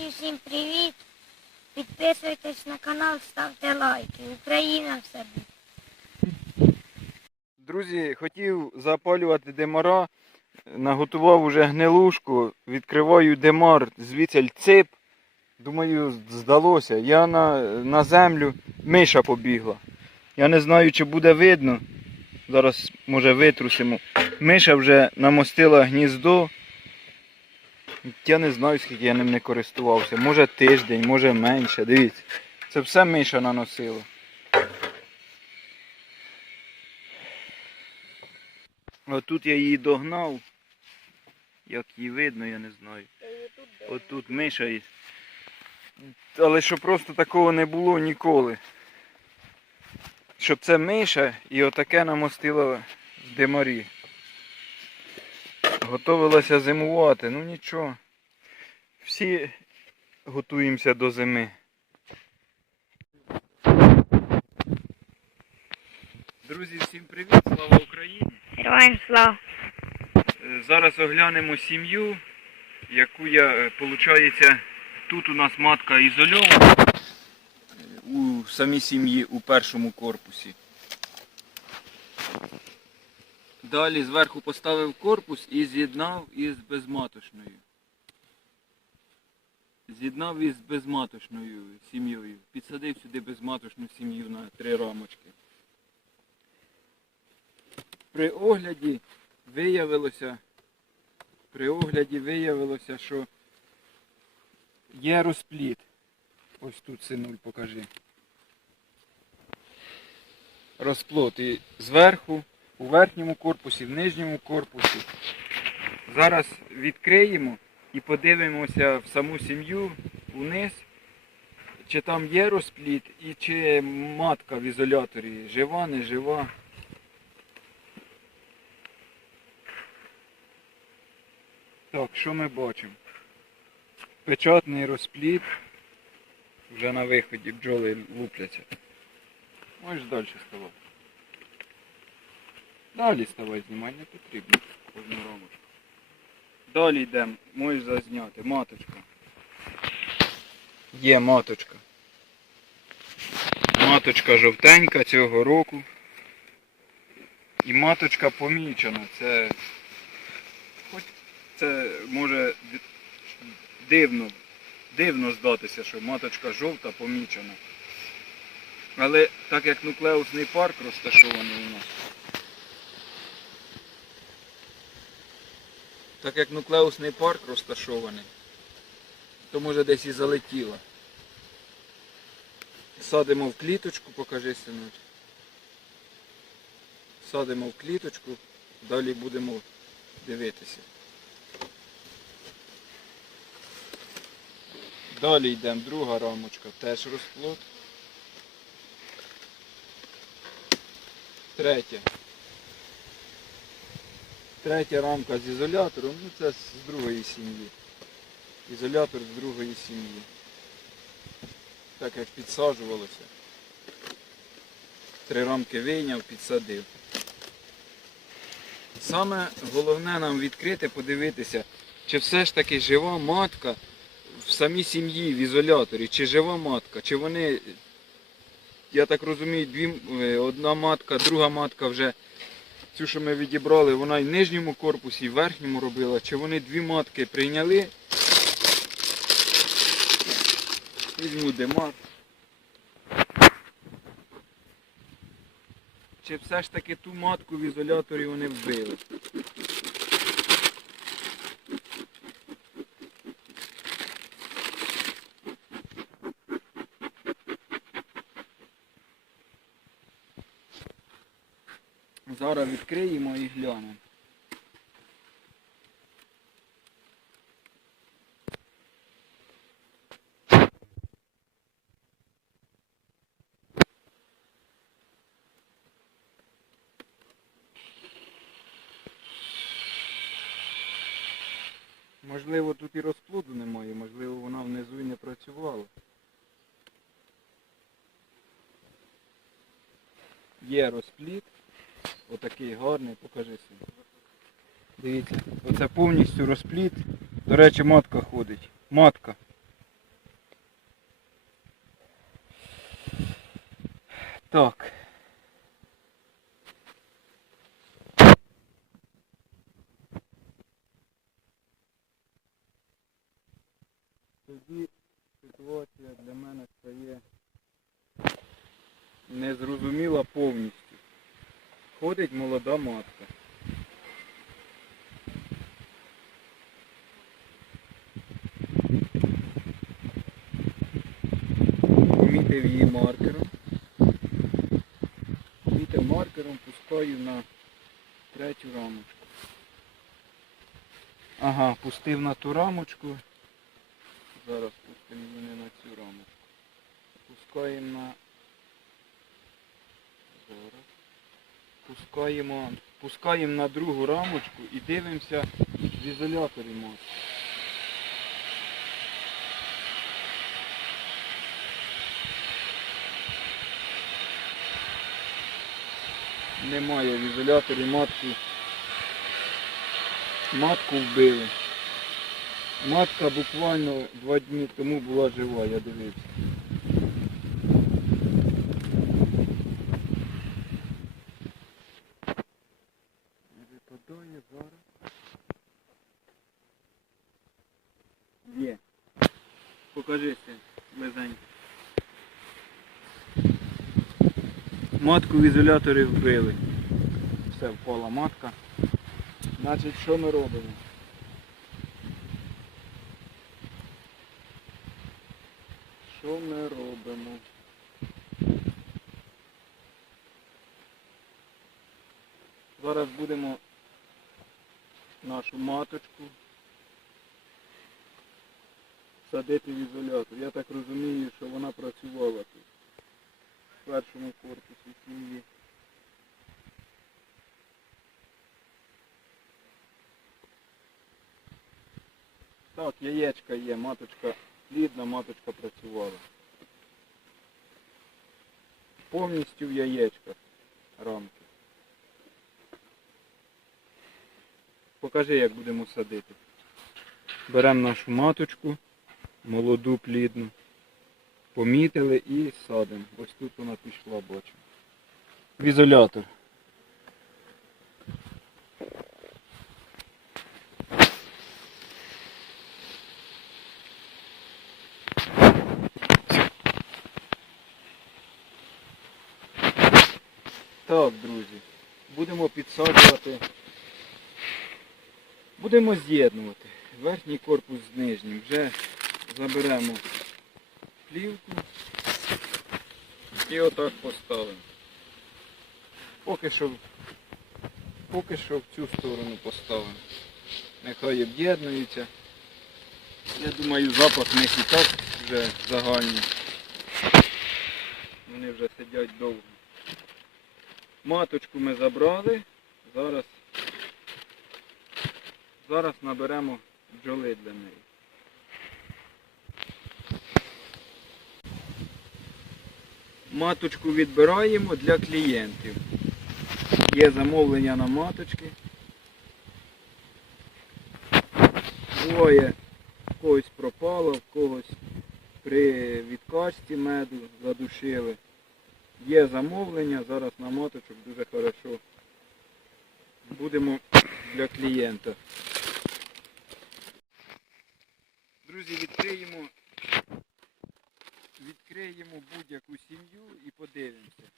Друзі, всім привіт! Підписуйтесь на канал, ставте лайки. Україна все буде. Друзі, хотів запалювати демара, наготував уже гнилушку, відкриваю демар, звідси цип. Думаю, здалося. Я на, на землю, миша побігла. Я не знаю, чи буде видно. Зараз, може, витрусимо. Миша вже намостила гніздо. Я не знаю, скільки я ним не користувався. Може тиждень, може менше. Дивіться. Це все миша наносила. Отут я її догнав. Як її видно, я не знаю. Отут миша є. Але що просто такого не було ніколи. Щоб це миша і отаке намостило в димарі. Готовилася зимувати, ну нічого. Всі готуємося до зими. Друзі, всім привіт, слава Україні! Героям слава! Е, Зараз оглянемо сім'ю, яку я, виходить, тут у нас матка ізольована е, у самій сім'ї у першому корпусі. Далі зверху поставив корпус і з'єднав із безматочною. З'єднав із безматочною сім'єю. Підсадив сюди безматочну сім'ю на три рамочки. При огляді виявилося, при огляді виявилося, що є розпліт. Ось тут синуль покажи. Розплод і зверху, у верхньому корпусі, в нижньому корпусі. Зараз відкриємо і подивимося в саму сім'ю униз, чи там є розпліт і чи матка в ізоляторі жива, не жива. Так, що ми бачимо? Печатний розпліт. Вже на виході бджоли лупляться. Можеш далі ставати. Далі ставай, знімати не потрібно. Одну рамочку. Далі йдемо, можеш зазняти. Маточка. Є маточка. Маточка жовтенька цього року. І маточка помічена. Це хоч це може дивно, дивно здатися, що маточка жовта помічена. Але так як нуклеусний парк розташований у нас. Так як нуклеусний парк розташований, то може десь і залетіла. Садимо в кліточку, покажи синуть. Садимо в кліточку, далі будемо дивитися. Далі йдемо, друга рамочка, теж розплод. Третя. Третя рамка з ізолятором, ну це з другої сім'ї. Ізолятор з другої сім'ї. Так як підсаджувалося. Три рамки вийняв, підсадив. Саме головне нам відкрити, подивитися, чи все ж таки жива матка в самій сім'ї, в ізоляторі, чи жива матка, чи вони, я так розумію, дві, е, одна матка, друга матка вже, цю, що ми відібрали, вона і в нижньому корпусі, і в верхньому робила, чи вони дві матки прийняли. Візьму демат. Чи все ж таки ту матку в ізоляторі вони вбили? Зараз відкриємо і глянемо. Можливо, тут і розплоду немає, можливо, вона внизу і не працювала. Є розпліт. Отакий гарний, покажи собі. Дивіться, оце повністю розпліт. До речі, матка ходить. Матка. Так. Помітив її маркером. Помітив маркером, пускаю на третю рамочку. Ага, пустив на ту рамочку. Зараз пустимо її на цю рамочку. Пускаємо на. Зараз. Пускаємо. Пускаємо на другу рамочку і дивимося в ізоляторі маски. Немає в ізоляторі матку. Матку вбили. Матка буквально два дні тому була жива, я дивився. Не випадає зараз. Є. Покажися, близенько. Матку в ізоляторі вбили. Все, впала матка. Значить, що ми робимо? Що ми робимо? Зараз будемо нашу маточку садити в ізолятор. Я так розумію, що вона працювала тут. В першому корпусі сім'ї. Так, яєчка є, маточка плідна, маточка працювала. Повністю в яєчках рамки. Покажи, як будемо садити. Беремо нашу маточку, молоду плідну, помітили і садимо. Ось тут вона пішла, бачимо. В ізолятор. Так, друзі, будемо підсаджувати. Будемо з'єднувати верхній корпус з нижнім. Вже заберемо плівку і отак поставимо. Поки що, поки що в цю сторону поставимо. Нехай об'єднуються. Я думаю, запах них і так вже загальний. Вони вже сидять довго. Маточку ми забрали. Зараз, зараз наберемо бджоли для неї. Маточку відбираємо для клієнтів. Є замовлення на маточки. В когось пропало, в когось при відкачці меду задушили. Є замовлення, зараз на маточок дуже хорошо. Будемо для клієнта. Друзі, відкриємо, відкриємо будь-яку сім'ю і подивимося.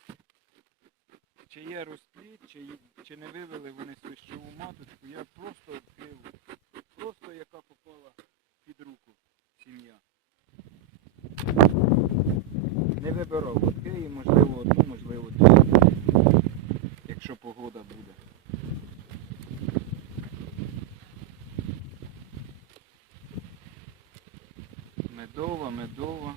Чи є розплід, чи, чи не вивели вони свищову маточку. Я просто відкрив, просто яка попала під руку сім'я. Вибирав, і можливо, одну, можливо, дві. Якщо погода буде. Медова, медова.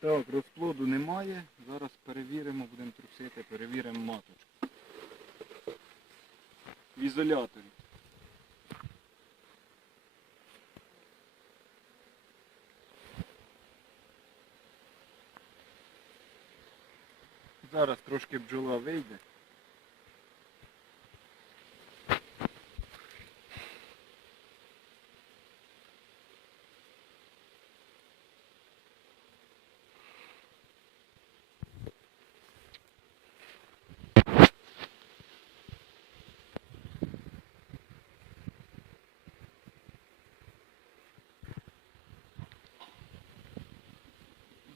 Так, розплоду немає. Зараз перевіримо, будемо трусити, перевіримо маточку. в ізоляторі. Зараз трошки бджола вийде.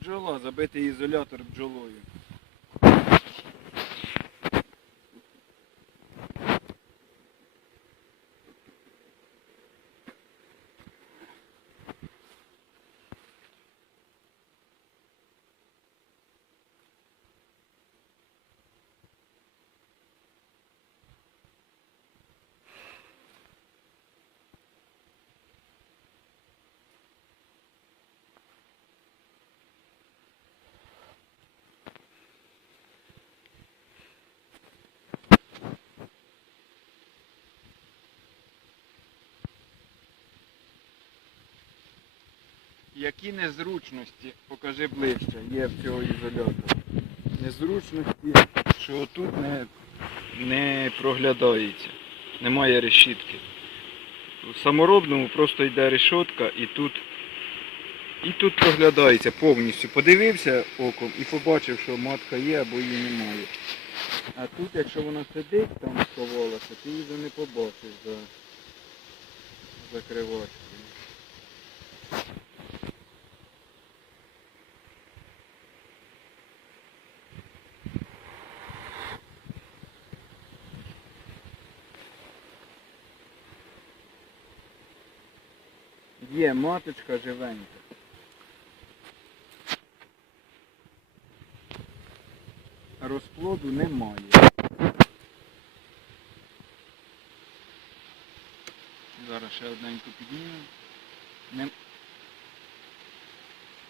Бджола, забитий ізолятор бджолою. Які незручності, покажи ближче, є в цього ізолятора. Незручності, що тут не, не проглядається. Немає решітки. В саморобному просто йде решетка і тут, і тут проглядається повністю. Подивився оком і побачив, що матка є або її немає. А тут, якщо вона сидить там сховалася, ти її вже не побачиш за закривачкою. Є маточка живенька. Розплоду немає. Зараз ще одненьку піднімемо. Нем...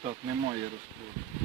Так, немає розплоду.